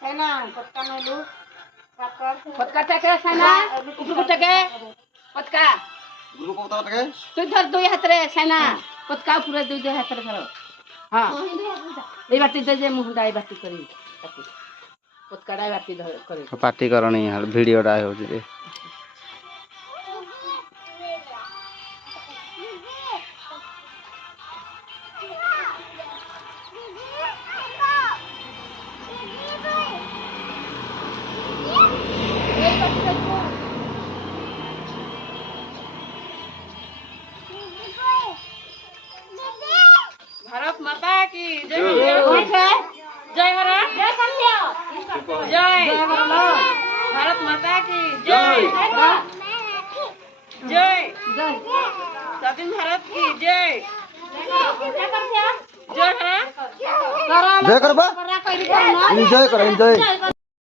Sana, patka nulu. Patka take sana. Guru take. Patka. Guru ko bata take. Tu dhar doi hath re sana. Patka pura doi hath re dharo. Ha. Ei bati de je muhunda ei bati kari. Patka dai bati kari. Party करनी है video डा हो जे भारत माता की जय। जय हरा जय कन्या जय भारत माता की जय। जय स्वाधीन भारत की जय। जय हरा जय करबा एंजॉय कर एंजॉय